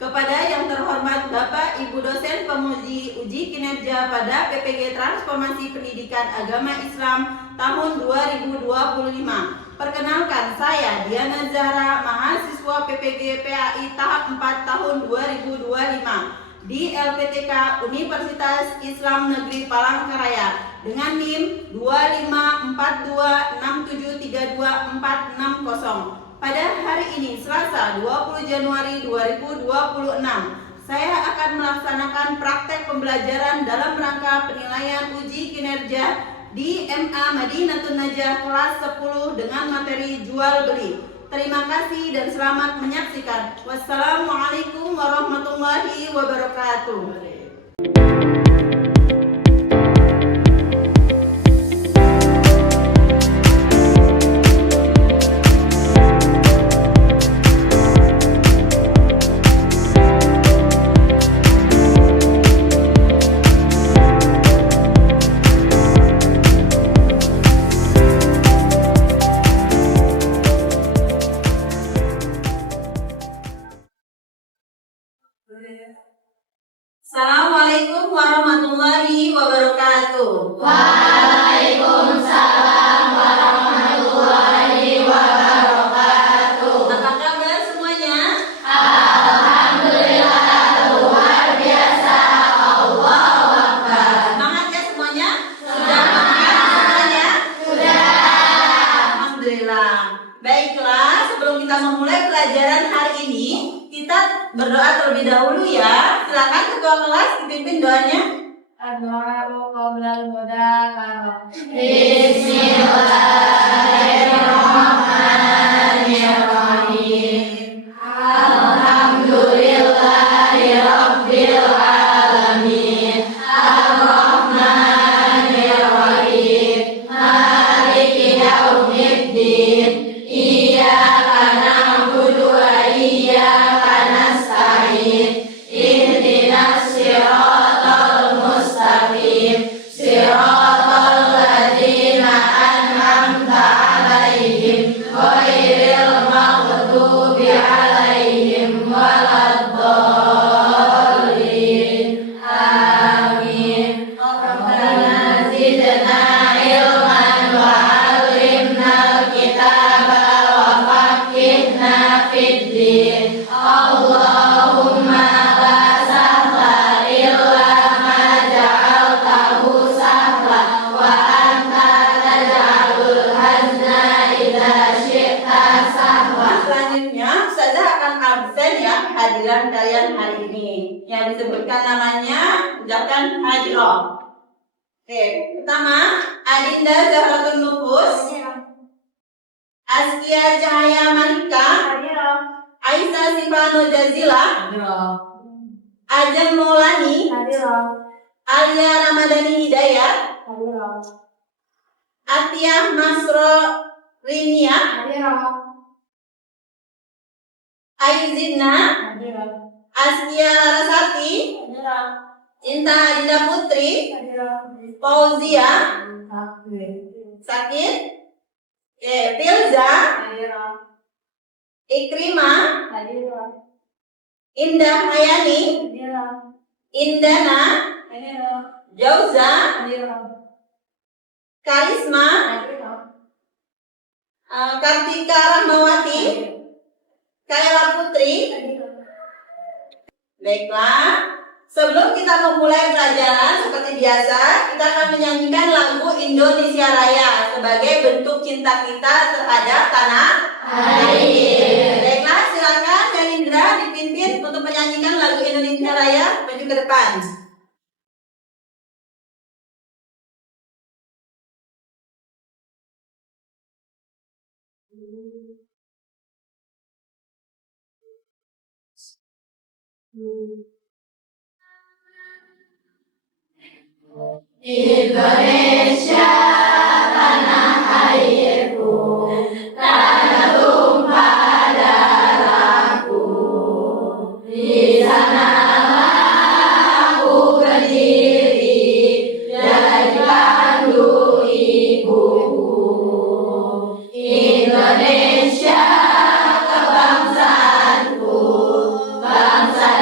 kepada yang terhormat Bapak Ibu dosen penguji uji kinerja pada PPG Transformasi Pendidikan Agama Islam tahun 2025. Perkenalkan, saya Diana Zahra, mahasiswa PPG PAI tahap 4 tahun 2025 di LPTK Universitas Islam Negeri Palangkaraya dengan NIM 25426732460. Pada hari ini, Selasa 20 Januari 2026, saya akan melaksanakan praktek pembelajaran dalam rangka penilaian uji kinerja di MA Madinatun Najah kelas 10 dengan materi jual beli. Terima kasih dan selamat menyaksikan. Wassalamualaikum warahmatullahi wabarakatuh. Assalamualaikum warahmatullahi wabarakatuh. Waalaikumsalam warahmatullahi wabarakatuh. Apa kabar semuanya? Alhamdulillah, luar biasa. Allahu Akbar. Semangat ya semuanya? Sudah makan semuanya? Sudah. Alhamdulillah. Baiklah, sebelum kita memulai pelajaran hari ini, kita berdoa terlebih dahulu ya. Silakan ketua kelas dipimpin doanya. Addu'a'u qablal mudzakarah. Bismillahirrahmanirrahim. Alhamdulillahirabbil alamin. Arrahmanirrahim. Maliki yaumiddin. Iyyaka na'budu wa iyyaka nasta'in. Ihdinas siratal mustaqim. Siratal ladzina an'amta 'alaihim ghairil maghdubi 'alaihim waladdallin. Amin. Rabbana zidna ilman wa 'allimnal kitaba wa faqihna fid din. Allahumma la sahla illa ma ja'altahu sahla wa anta taj'alul hazna idza syi'ta sahla. Selanjutnya, Ustazah akan absen ya kehadiran kalian hari ini. Yang disebutkan namanya, ucapkan hadiroh. Oke, pertama, Adinda Zahratun Nufus, Askia Cahaya Malika, Aisyah Sifano Jazila, Ajeng Maulani, Alia Ramadhani Hidayat, Atiyah Masro Rinia, Aizidna, Askia Larasati, Inta Adinda Putri, Fauzia, Sakit, Pilza, Ikrimah, Indah Hayani, Indana, Jauza, Karisma, Kartika Rahmawati, Kaila Putri. Baiklah, sebelum kita memulai pelajaran seperti biasa, kita akan menyanyikan lagu Indonesia Raya sebagai bentuk cinta kita terhadap tanah air. Baiklah, silakan Yanindra dipimpin untuk menyanyikan lagu Indonesia Raya. Maju ke depan. Indonesia tanah airku, tanah tumpah darahku. Di sanalah aku berdiri jadi pandu ibuku. Indonesia kebangsaanku, bangsa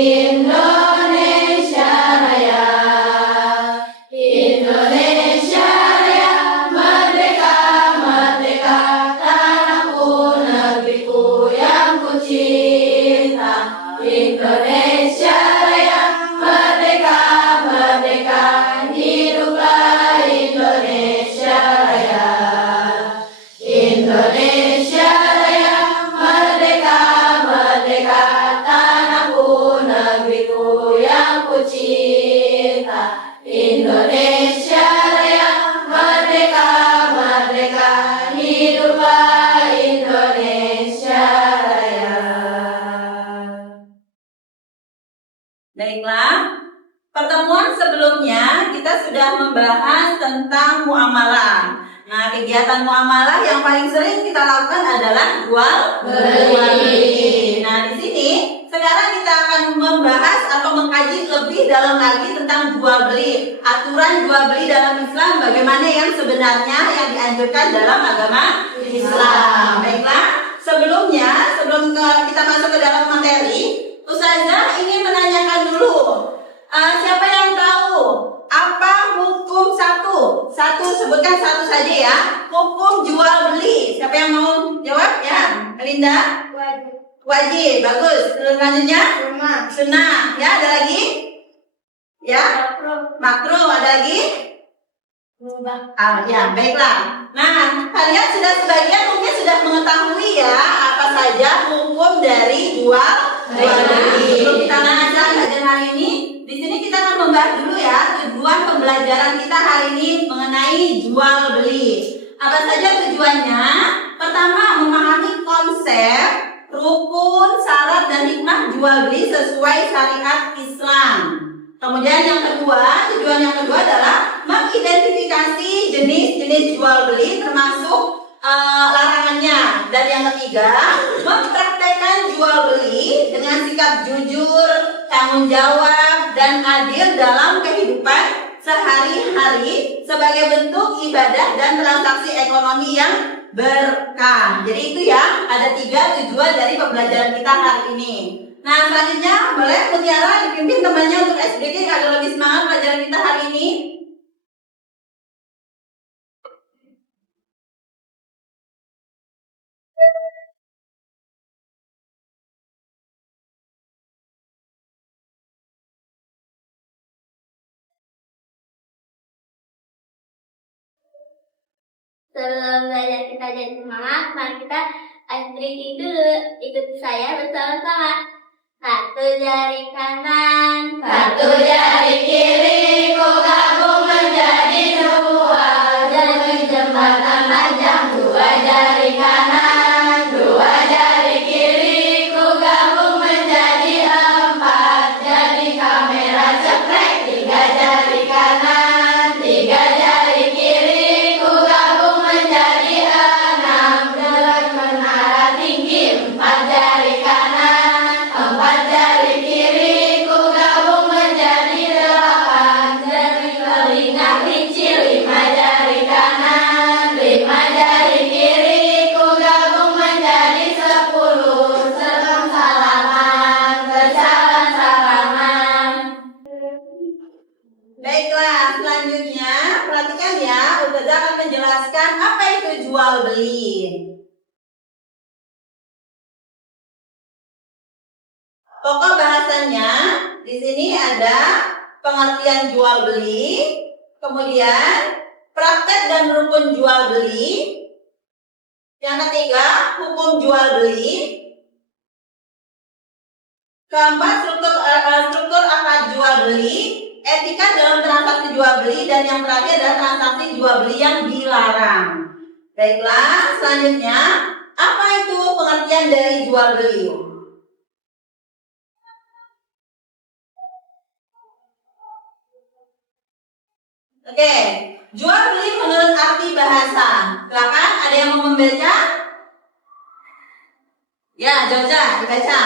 Indonesia Raya, Indonesia Raya, merdeka, merdeka, tanahku, negeriku yang ku cinta. Indonesia Raya, merdeka, merdeka, hiduplah Indonesia Raya. Indonesia Raya, merdeka, merdeka, tanahku, negeriku yang ku cinta. Indonesia Raya, merdeka, merdeka, hiduplah Indonesia Raya. Baiklah, pertemuan sebelumnya kita sudah membahas tentang muamalah. Nah, kegiatan muamalah yang paling sering kita lakukan adalah jual beli. Nah, di sini sekarang kita akan membahas atau mengkaji lebih dalam lagi tentang jual beli. Aturan jual beli dalam Islam bagaimana yang sebenarnya yang dianjurkan dalam agama Islam. Baiklah, sebelum kita masuk ke dalam materi, Ustazah ingin menanyakan dulu, siapa yang tahu apa hukum satu sebutkan satu saja ya, hukum jual beli. Siapa yang mau jawab? Ya, Linda. Wajib, bagus. Terus selanjutnya sunnah. Ya, ada lagi? Ya, makruh. Ada lagi? Ya, baiklah. Nah, kalian sebagian mungkin sudah mengetahui ya apa saja hukum dari jual beli. Sebelum kita belajar hari ini, di sini kita akan membahas dulu ya tujuan pembelajaran kita hari ini mengenai jual beli. Apa saja tujuannya? Pertama, memahami konsep, rukun, syarat dan hikmah jual beli sesuai syariat Islam. Kemudian tujuan yang kedua adalah mengidentifikasi jenis-jenis jual beli termasuk larangannya. Dan yang ketiga, mempraktekkan jual beli dengan sikap jujur, tanggung jawab, dan adil dalam kehidupan sehari-hari sebagai bentuk ibadah dan transaksi ekonomi yang berkah. Jadi itu ya, ada 3 tujuan dari pembelajaran kita hari ini. Nah, selanjutnya boleh Mutiara dipimpin temannya untuk SDG agar lebih semangat pelajaran kita hari ini. Sebelum belajar kita jadi semangat, mari kita stretching dulu. Ikuti saya bersama-sama. 1 jari kanan, 1 jari kiri, ku gabung menjadi 2. Jadi jembatan panjang, 2 jari kanan, 2 jari kiri, ku gabung menjadi 4. Jadi kamera cekrek, 3 jari kanan, 3 jari kiri, ku gabung menjadi 6. Gerak menara tinggi, 4 jari kanan, 4 jari kiri, ku gabung menjadi 8. Jari telinga kecil, 5 jari kanan, 5 jari kiri, ku gabung menjadi 10. Serem salaman, berjalan salaman. Baiklah, selanjutnya perhatikan ya, Ustazah akan menjelaskan apa itu jual beli. Pokok bahasanya di sini ada pengertian jual beli, kemudian praktek dan rukun jual beli. Yang ketiga, hukum jual beli. Keempat, struktur akad jual beli, etika dalam transaksi jual beli, dan yang terakhir adalah transaksi jual beli yang dilarang. Baiklah, selanjutnya apa itu pengertian dari jual beli? Oke, jual beli menurut arti bahasa. Silakan, ada yang mau membaca? Ya, Joja, dibaca.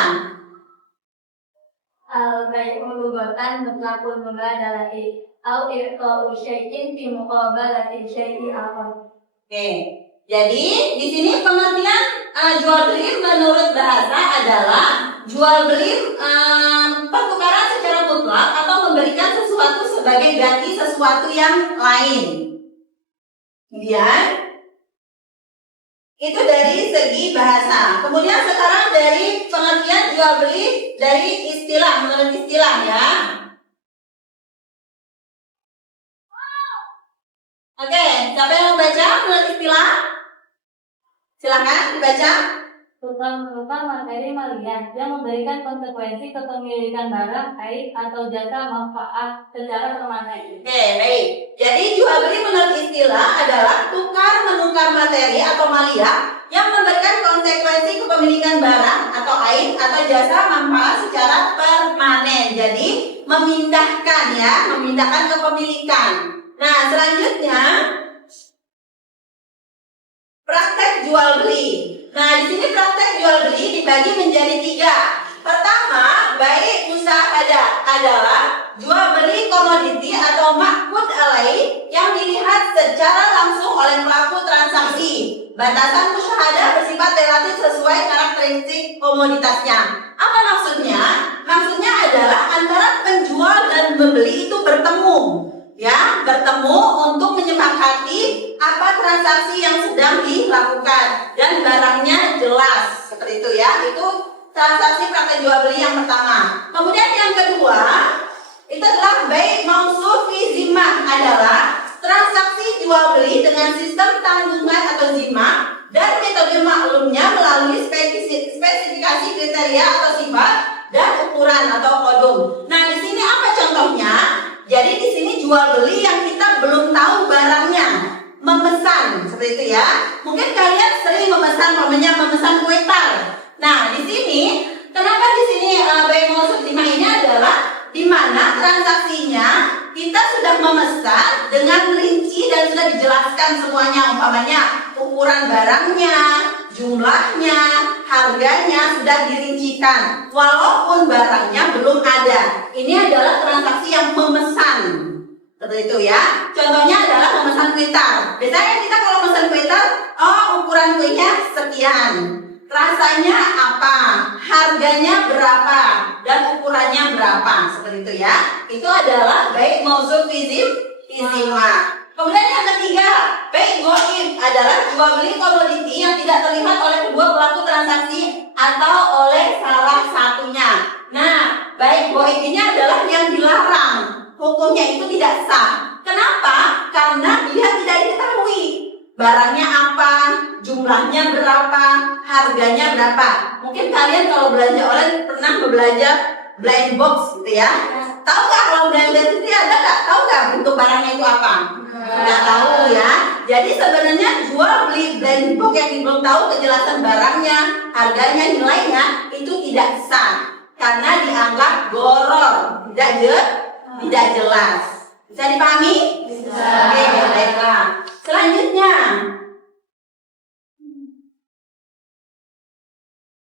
Al-bai'u lugatan mutlaqul mubadalati au irqa'u syai'in fi muqabalati syai'i akhar. Oke, jadi di sini pengertian jual beli menurut bahasa adalah jual beli sebagai ganti sesuatu yang lain. Kemudian itu dari segi bahasa. Kemudian sekarang dari pengertian jual beli dari istilah, menurut istilah ya. Oke, siapa yang mau baca menurut istilah? Silakan dibaca. Tukang merupakan materi melihat yang memberikan konsekuensi kepemilikan barang, baik atau jasa manfaat secara permanen. Oke, baik. Jadi jual beli menurut istilah adalah tukar menukar materi atau maliyah yang memberikan konsekuensi kepemilikan barang atau ain atau jasa manfaat secara permanen. Jadi memindahkan ya, memindahkan kepemilikan. Nah, selanjutnya praktek jual beli. Nah, di sini praktek jual beli dibagi menjadi 3. Pertama, baik musyahadah adalah jual beli komoditi atau ma'qud alaih yang dilihat secara langsung oleh pelaku transaksi. Batasan musyahadah bersifat relatif sesuai karakteristik komoditasnya. Apa maksudnya? Maksudnya adalah antara penjual dan pembeli itu bertemu. Ya, bertemu untuk menyepakati apa transaksi yang sedang dilakukan dan barangnya jelas seperti itu ya. Itu transaksi praktek jual beli yang pertama. Kemudian yang kedua itu adalah bai mausuf fi zimmah, adalah transaksi jual beli dengan sistem tanggungan atau zimmah dan metode maklumnya melalui spesifikasi kriteria atau sifat dan ukuran atau kodum. Nah, di sini apa contohnya? Jadi di sini jual beli yang kita belum tahu barangnya, memesan seperti itu ya. Mungkin kalian sering memesan kue tar. Nah, di sini kenapa di sini bai mausuf zimmah ini adalah di mana transaksinya kita sudah memesan dengan rinci dan sudah dijelaskan semuanya, umpamanya ukuran barangnya, jumlahnya, harganya sudah dirincikan walaupun barangnya belum ada. Ini adalah transaksi yang memesan seperti itu ya. Contohnya adalah memesan kue tar. Biasanya kita kalau memesan kue tar, oh ukuran kuenya sekian, rasanya apa, harganya berapa, dan ukurannya berapa, seperti itu ya. Itu adalah baik mausuf fi zimmah. Kemudian yang ketiga, bai ghaib adalah jual beli komoditi yang tidak terlihat oleh kedua pelaku transaksi atau oleh salah satunya. Nah, bai ghaib ini adalah yang dilarang, hukumnya itu tidak sah. Kenapa? Karena dia tidak diketahui barangnya apa, jumlahnya berapa, harganya berapa. Mungkin kalian kalau belanja online pernah berbelanja blind box gitu ya. Tahu nggak kalau blind box itu ada nggak? Tahu nggak bentuk barangnya itu apa? Nggak tahu ya. Jadi sebenarnya jual beli blind box yang belum tahu kejelasan barangnya, harganya, nilainya itu tidak sah karena dianggap goror, tidak jelas. Bisa dipahami? Bisa. Oke, baiklah.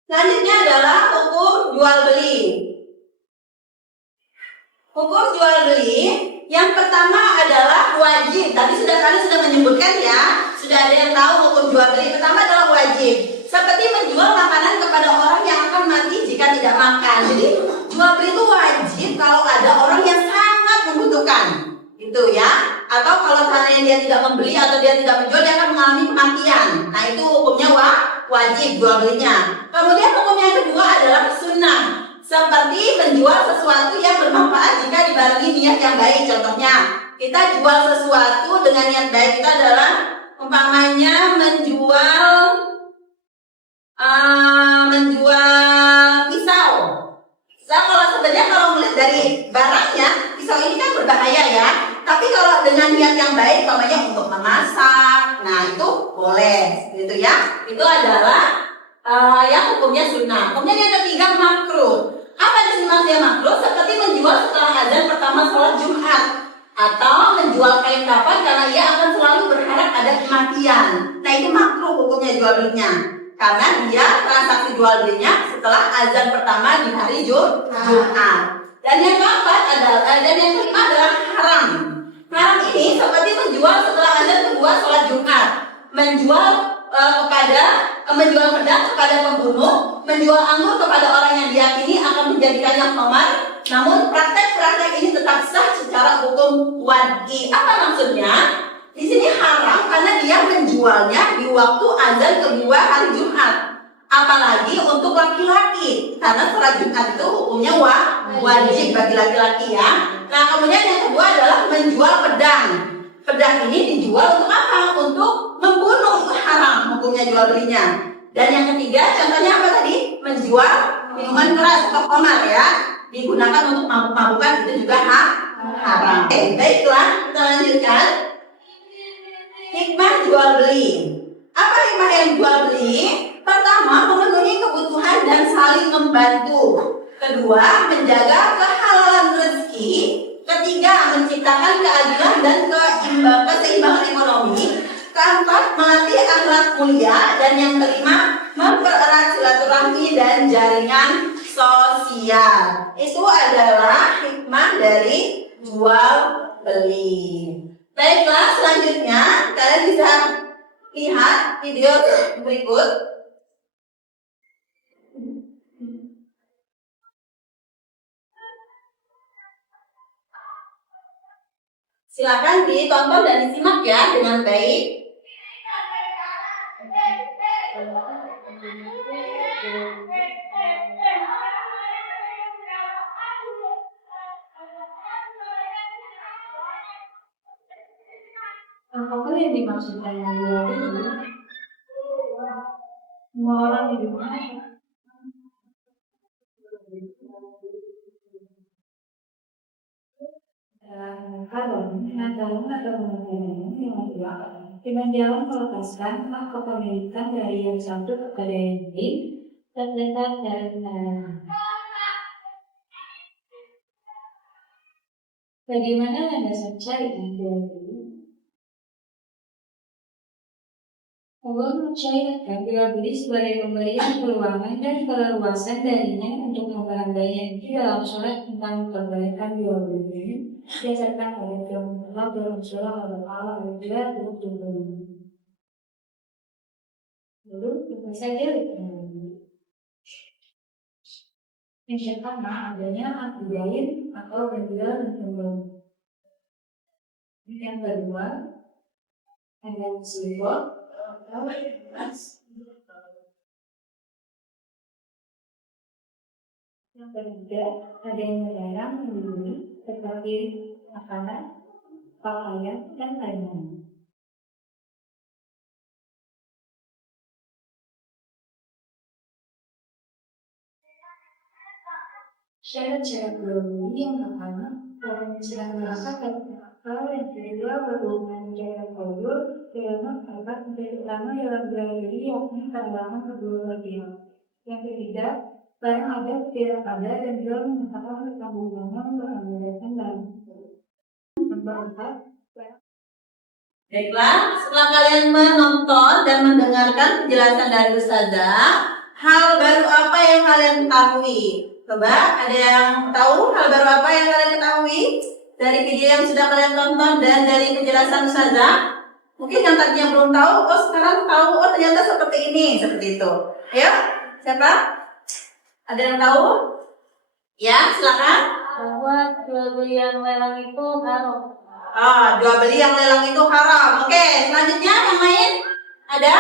Selanjutnya adalah hukum jual beli. Hukum jual beli yang pertama adalah wajib. Tadi kalian sudah menyebutkan ya, sudah ada yang tahu hukum jual beli. Pertama adalah wajib, seperti menjual makanan kepada orang yang akan mati jika tidak makan. Jadi jual beli itu wajib kalau ada orang yang sangat membutuhkan, itu ya. Atau kalau seandainya dia tidak membeli atau dia tidak menjual, dia akan mengalami kematian. Nah, itu hukumnya wajib jual belinya. Kemudian hukum yang kedua adalah sunnah, seperti menjual sesuatu yang bermanfaat jika dibarengi niat yang baik. Contohnya, kita jual sesuatu dengan niat baik itu adalah umpamanya menjual pisau. Kalau sebenarnya kalau melihat dari barangnya, pisau ini kan berbahaya ya. Tapi kalau dengan niat yang baik, umpamanya untuk memasak, nah itu boleh, gitu ya. Itu adalah yang hukumnya sunnah. Kemudian yang ketiga makruh. Apa yang dimaksudnya makruh? Seperti menjual setelah azan pertama sholat Jumat, atau menjual kain kafan karena ia akan selalu berharap ada kematian. Nah, itu makruh hukumnya jual belinya, karena dia transaksi jual belinya setelah azan pertama di hari Jumat. Dan yang keempat adalah dan yang kelima adalah haram. Haram ini seperti menjual setelah azan kedua sholat Jumat, menjual pedang kepada pembunuh, menjual anggur kepada orang yang diyakini akan menjadikannya khamar, Namun praktek-praktek ini tetap sah secara hukum wad'i. Apa maksudnya? Di sini haram karena dia menjualnya di waktu azan kedua hari Jumat. Apalagi untuk laki-laki, karena sholat Jumat itu hukumnya wajib bagi laki-laki ya. Nah kemudian yang kedua adalah menjual pedang. Pedang ini dijual untuk apa? Untuk membunuh, itu haram hukumnya jual belinya. Dan yang ketiga contohnya apa tadi? Menjual minuman keras atau khamar ya, digunakan untuk mabuk-mabukan, itu juga haram. Baiklah, kita lanjutkan. Hikmah jual beli. Apa hikmah yang jual beli? Pertama, memenuhi kebutuhan dan saling membantu. Kedua, menjaga kehalalan rezeki. Ketiga, menciptakan keadilan dan keseimbangan ekonomi. Keempat, melatih akhlak mulia. Dan yang kelima, mempererat silaturahmi dan jaringan sosial. Itu adalah hikmah dari jual beli. Baiklah, selanjutnya kalian bisa lihat video berikut. Silakan ditonton dan disimak ya dengan baik. Apa yang dimaksudkan dengan jual beli? Semua orang di dunia kalau pengajaran atau pengajaran yang dilakukan dengan jalan melepaskan hak kepemilikan dari yang satu kepada yang lain terdekat dari larangan. Bagaimana landasan syariat jual beli? Allah mensyariatkan jual beli sebagai pemberian peluangan dan keleluasan darinya untuk hamba-hamba yang di dalam surat tentang perbaikan jual beli berdasarkan pada firman Allah dalam surah Al-Baqarah ayat 27. Lalu apa saja yang pertama adanya akad lain atau menjual dan membeli. Yang kedua ada sifat atau yang ketiga ada yang melarang membeli seperti makanan, pakaian, dan lain-lain. Syarat-syarat jual beli yang pertama orang sedang merasakan akal, yang kedua berhubungan dengan kodul, kelima empat pertama dalam jual beli yakni pandangan kedua belah pihak. Yang ketiga barang ada tidak ada dan jual menyatakan tentang hubungan beranggapan dalam. Keempat, Baiklah, setelah kalian menonton dan mendengarkan penjelasan dari Ustazah, hal baru apa yang kalian ketahui? Coba, ada yang tahu hal baru apa yang kalian ketahui dari video yang sudah kalian tonton dan dari penjelasan Ustazah? Mungkin yang tadinya belum tahu, oh sekarang tahu, oh ternyata seperti ini, seperti itu. Ya, siapa? Ada yang tahu? Ya, silakan. bahwa jual beli yang lelang itu haram. Jual beli yang lelang itu haram. Oke, selanjutnya yang lain ada?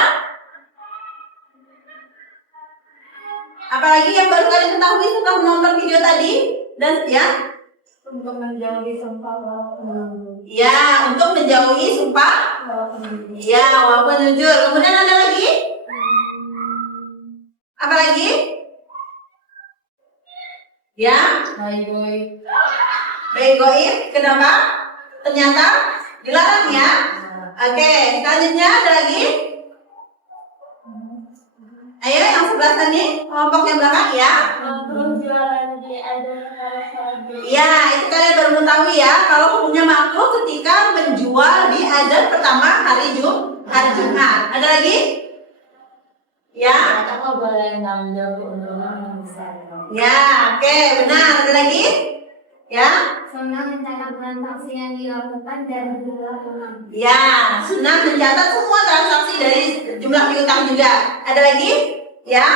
Apalagi yang baru kalian ketahui setelah menonton video tadi? Dan ya? Untuk menjauhi sumpah Ya, untuk menjauhi sumpah. Ya, walaupun jujur. Kemudian ada lagi? Apa lagi? Ya? Baik goib. Kenapa? Ternyata dilarang ya. Oke, selanjutnya ada lagi? Ayo yang sebelah sini, kelompok yang belakang ya. Ya, itu kalian baru mengetahui ya kalau hukumnya makruh ketika menjual di azan pertama hari Jumat. Ada lagi? Ya? Apa boleh ngambil keuntungan yang besar? Ya, oke, benar. Ada lagi? Ya? Sunnah mencatat transaksi yang dilakukan dan dilakukan. Ya, sunnah mencatat semua transaksi dari jumlah piutang juga. Ada lagi? Ya?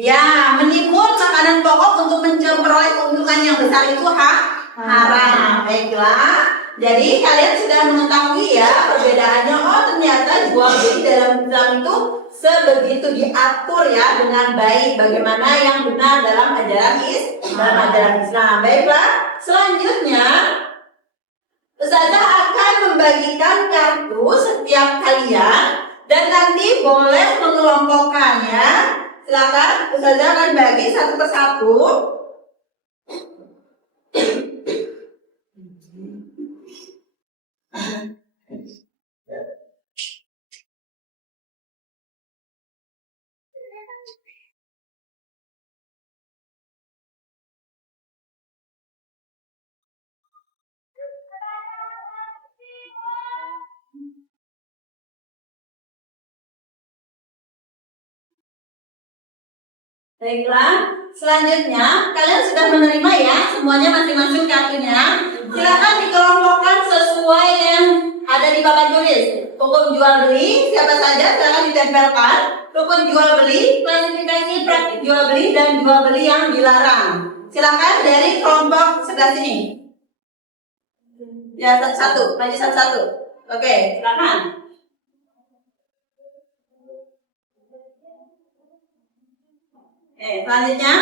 Ya, menimbun makanan pokok untuk memperoleh keuntungan yang besar itu haram. Baiklah. Jadi kalian sudah mengetahui ya perbedaannya. Oh, ternyata jual beli dalam Islam itu sebegitu diatur ya dengan baik. Bagaimana yang benar dalam ajaran Islam. Baiklah. Selanjutnya, Ustazah akan membagikan kartu setiap kalian dan nanti boleh mengelompokkannya. Silakan, Ustazah akan bagi satu persatu. Baiklah, selanjutnya kalian sudah menerima ya semuanya masing-masing kartunya. Silakan dikelompokkan sesuai yang ada di papan tulis. Hukum jual beli, siapa saja silakan ditempelkan. Hukum jual beli, klasifikasi praktik jual beli dan jual beli yang dilarang. Silakan dari kelompok sebelah sini. Ya, satu, maju satu-satu. Oke, silakan. Selanjutnya.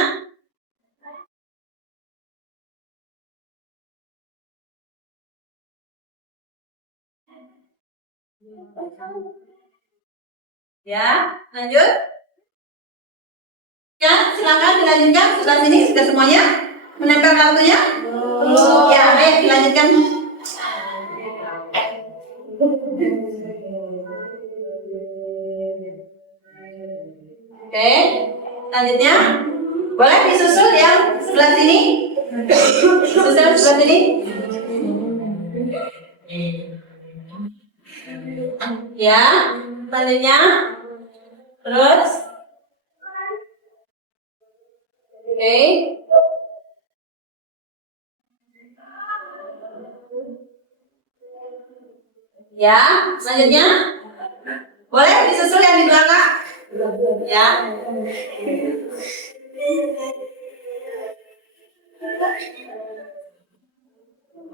Ya, lanjut. Ya, silakan dilanjutkan. Sebelah sini sudah semuanya menempel kartunya? Ya, baik, dilanjutkan. Oke, selanjutnya boleh disusul yang sebelah sini. Susul sebelah sini. Ya, selanjutnya. Terus. Oke. Ya, selanjutnya. Boleh disusul yang di belakang. Ya.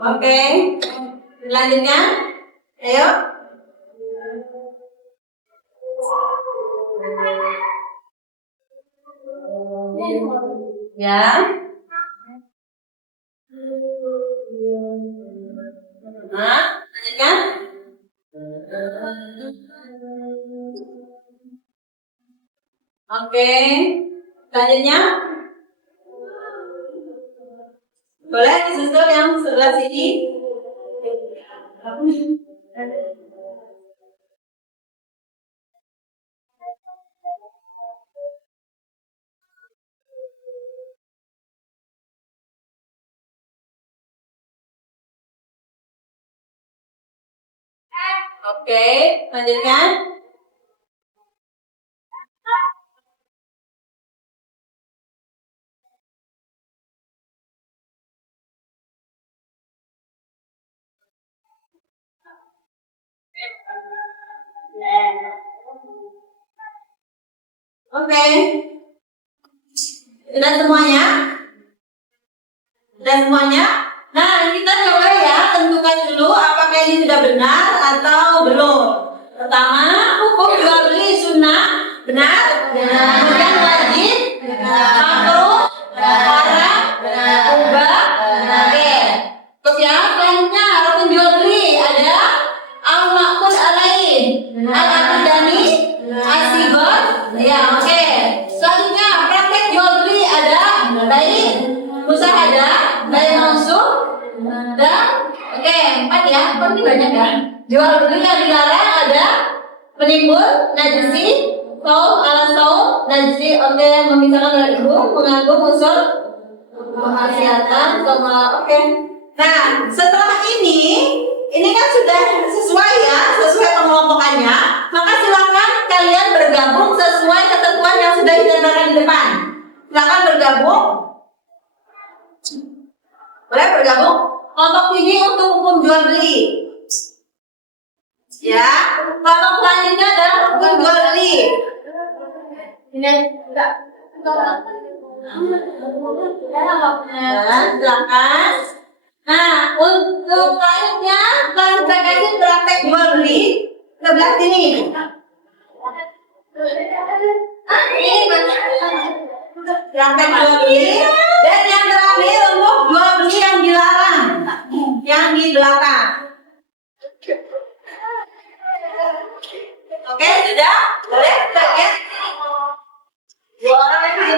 Oke. Selanjutnya. Ayo. Ya. Nah, lanjutkan. Oke. Selanjutnya. Boleh disusul yang sebelah sini. Oke, lanjutkan. Oke. Sudah semuanya? Sudah semuanya? Nah, kita coba ya tentukan dulu apakah ini sudah benar atau belum. Pertama, hukum jual beli sunnah benar? Benar. Kemudian wajib? Benar. Makruh? Haram? Benar. Mubah? Benar. Oke. Terus ya, selanjutnya hukum jual beli ada al-maqul alaih, al-akul dani, asigot. Ya, oke. Selanjutnya praktek jual beli ada baik musahadah, baik langsung dan oke, 4 ya. Kok ini banyak ya? Jual beli yang dilarang ada penimbun, najisi, saum, ala saum, najisi, oke, memisahkan dari ibu, mengganggu unsur kemaksiatan, oke. Nah, setelah ini kan sudah sesuai ya, sesuai pengelompokannya. Maka silakan kalian bergabung sesuai ketentuan yang sudah ditempelkan di depan. Silakan bergabung. Boleh bergabung? Kelompok ini untuk hukum jual beli. Ya, kelompok selanjutnya adalah rukun jual beli. Ini enggak. Silakan. Nah, untuk selanjutnya akan saya kasih praktek jual beli sebelah sini. Ini praktek jual beli. Dan yang terakhir untuk jual beli yang dilarang, yang di belakang. Oke, sudah? Boleh? Ya? Dua orang lagi.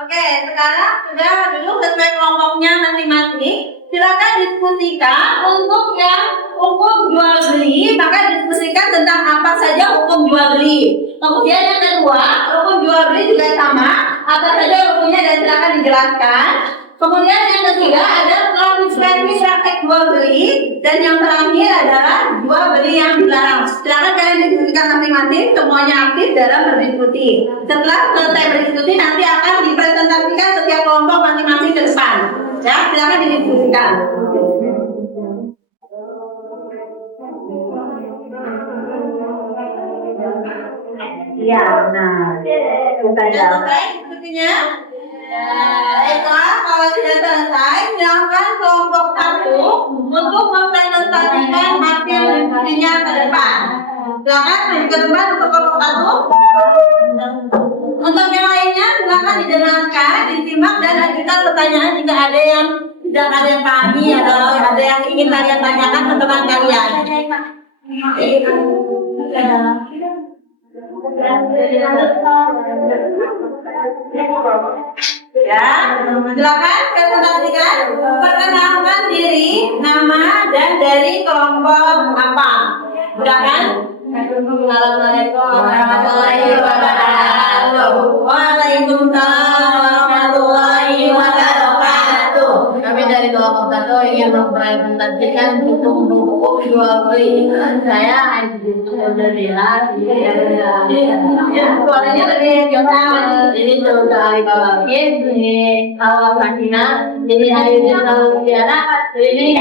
Oke, sekarang sudah duduk sesuai kelompoknya masing-masing. Silakan diskusikan untuk yang hukum jual beli, maka diskusikan tentang apa saja hukum jual beli. Kemudian yang kedua, hukum jual beli juga sama, apa saja hukumnya dan silakan dijelaskan. Kemudian yang ketiga ada konsekuensi praktek jual beli, dan yang terakhir adalah jual beli yang dilarang. Silakan kalian diskusikan masing-masing, semuanya aktif dalam berdiskusi. Setelah selesai berdiskusi nanti akan dipresentasikan setiap kelompok masing-masing ke depan. Ya, silakan didiskusikan. Ya, nah, Selesai diskusinya. Baiklah, kalau sudah selesai, silakan kelompok 1 untuk mempresentasikan hasil diskusinya ke depan. Silakan maju ke depan untuk kelompok 1. Untuk yang lainnya, silakan didengarkan, disimak dan ajukan pertanyaan jika ada yang tidak kalian pahami atau ada yang ingin kalian tanyakan ke teman kalian. Ya, silakan presentasikan, perkenalkan diri, nama dan dari kelompok apa. Silakan. Assalamualaikum warahmatullahi wabarakatuh. Waalaikumsalam warahmatullahi wabarakatuh. Kami dari kelompok 1 ingin mempresentasikan hukum jual beli. Saya Aziz Nurila. Suaranya lebih jauh. Ini coba Alibabakin. Ini awal Sakina. Ini Aziz Nurila. Ini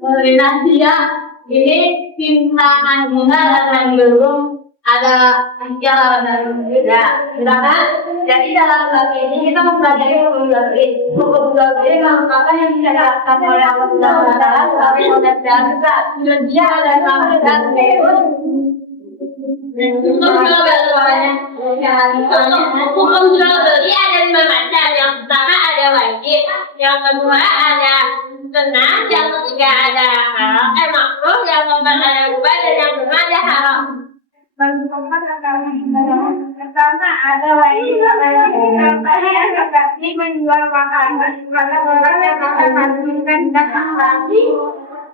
Nurila. Ini Pintangan Bunga dan Belum ada tiga dan juga. Silakan. Jadi dalam bab ini kita mempelajari hukum jual beli. Hukum jual beli merupakan yang dijelaskan oleh Allah Subhanahu wa Ta'ala sebagai konsep dasar dunia dan sampai dan hukum jual beli ada 5 macam. Yang pertama ada wajib, yang kedua ada sunnah, yang ketiga ada haram, makruh, yang keempat ada rubah, dan yang kelima ada haram. Pertama ada wajib, ada kasih menjual makanan kepada orang yang akan menghasilkan transaksi.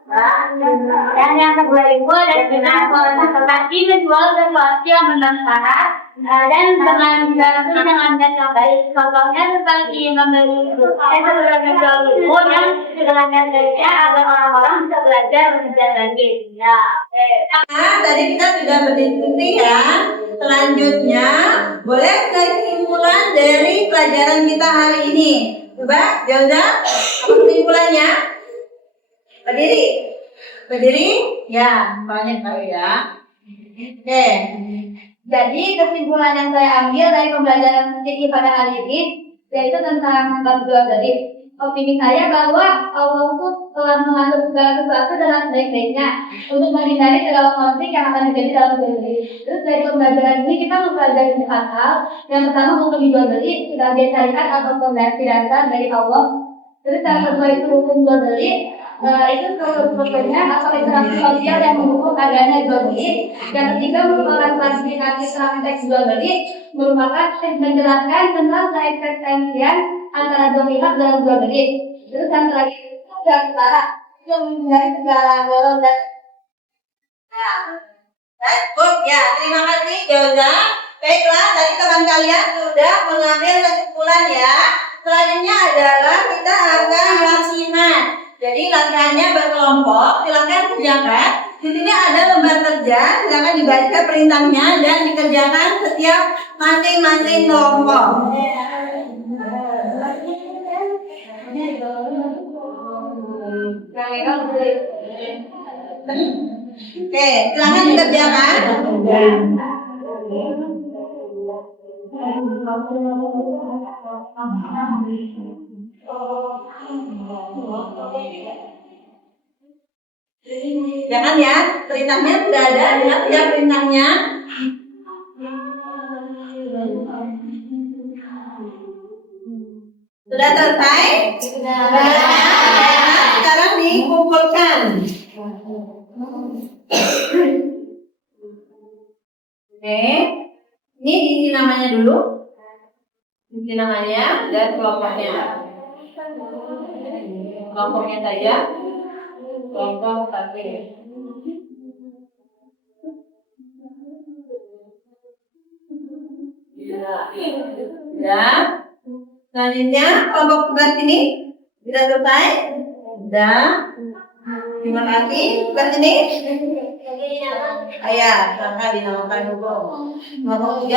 Dan yang kedua itu ada sunnah, kasih menjual sesuatu yang bermanfaat dan dengan yang baik. Contohnya seperti membeli menjual buku yang dengan baiknya agar orang-orang bisa belajar mengejar lagi. Ya. Nah, tadi kita sudah berdiskusi ya. Selanjutnya, boleh kesimpulan dari pelajaran kita hari ini. Coba, Jauza, apa kesimpulannya? Berdiri? Ya, soalnya tahu ya. Oke. Jadi kesimpulan yang saya ambil dari pembelajaran fikih pada hari ini yaitu tentang bab jual beli. Opini saya bahwa Allah itu telah mengatur segala sesuatu dengan baik-baiknya untuk menghindari segala konflik yang akan terjadi dalam jual beli. Terus dari pembelajaran ini kita mempelajari 4 hal. Yang pertama hukum jual beli sebagai syariat atau fondasi dasar dari Allah. Terus yang kedua itu hukum jual beli. Itu sebetulnya atau interaksi sosial yang mendukung adanya jual beli. Yang ketiga merupakan klasifikasi praktek jual beli, merupakan menjelaskan tentang keeksistensian antara dua pihak dalam jual beli. Terus yang terakhir itu antara yang menghindari segala golongan dan cukup ya. Terima kasih Jauza. Baiklah, tadi teman kalian sudah mengambil kesimpulan ya. Selanjutnya adalah kita akan latihan. Jadi latihannya berkelompok, silakan kerjakan. Di sini ada lembar kerja, silakan dibaca perintahnya dan dikerjakan setiap Maning lombok. Oke, silakan dikerjakan. Jangan ya, perintahnya sudah ada. Lihat ya perintahnya. Sudah selesai? Sudah. Sekarang dikumpulkan. Oke, ini diisi namanya dulu. Diisi namanya dan kelompoknya. Kelompoknya saja. Kelompok satu. Ya. Selanjutnya kelompok sebelah sini sudah selesai. Sudah. Terima kasih. Sebelah sini. Ayah, silakan dinamakan hukum. Nomor 3.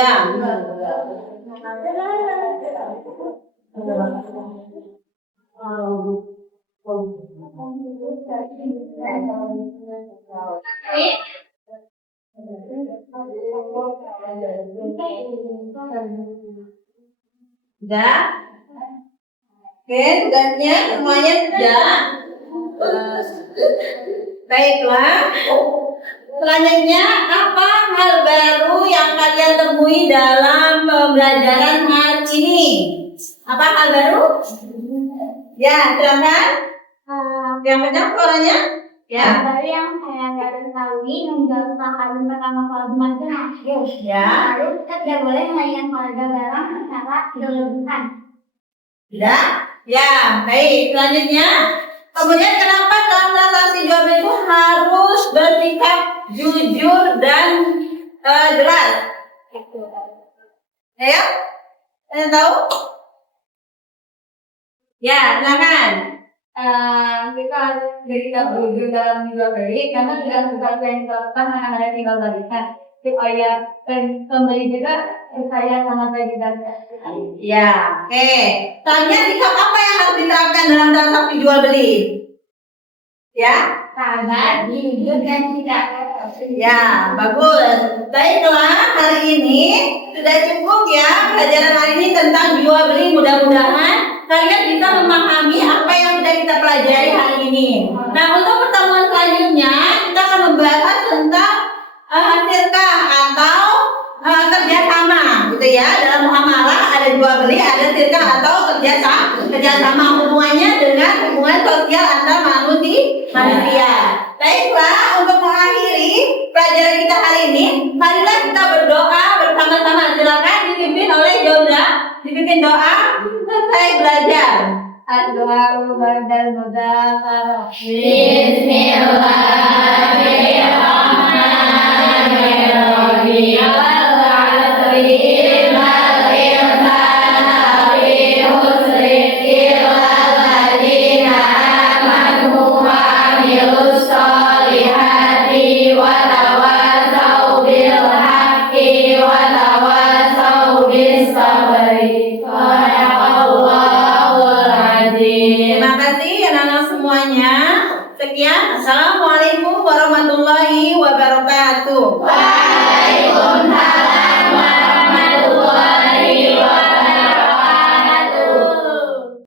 Sudah? Oke, tugasnya semuanya sudah. Baiklah. Selanjutnya, apa hal baru yang kalian temui dalam pembelajaran hari ini? Apa hal baru? Ya, silakan. Yang kencang suaranya? Ya. Baru yang saya nggak ketahui menjawab pertanyaan pertama kalau teman-teman. Ya. Lalu kita tidak boleh melayan keluarga dalam secara berlebihan. Sudah? Ya, baik. Selanjutnya, kemudian kenapa dalam transaksi jual beli itu harus bersikap jujur dan jelas? Ayo, saya tahu? Ya, silakan. Kita harus bersikap jujur dalam jual beli karena dalam bukan pentotan akan ada tinggal balikan. Supaya pembeli juga saya sangat baik dan Ya, oke. Selanjutnya sikap apa yang harus diterapkan dalam transaksi jual beli? Ya, sabar, jujur dan tidak. ya, bagus. Baiklah, hari ini sudah cukup ya pelajaran hari ini tentang jual beli. Mudah-mudahan kalian bisa memahami apa yang sudah kita pelajari hari ini. Nah, untuk pertemuan selanjutnya kita akan membahas tentang sirkah atau kerjasama, gitu ya. Dalam muamalah ada jual beli, ada sirkah atau kerjasama, hubungannya dengan hubungan sosial antar manusia. Baiklah, untuk mengakhiri pelajaran kita hari ini, marilah kita berdoa bersama-sama. Silakan dipimpin oleh Jodra, dipimpin doa selesai belajar. Doa dan mudah. Terima kasih anak-anak semuanya. Sekian, assalamualaikum warahmatullahi wabarakatuh.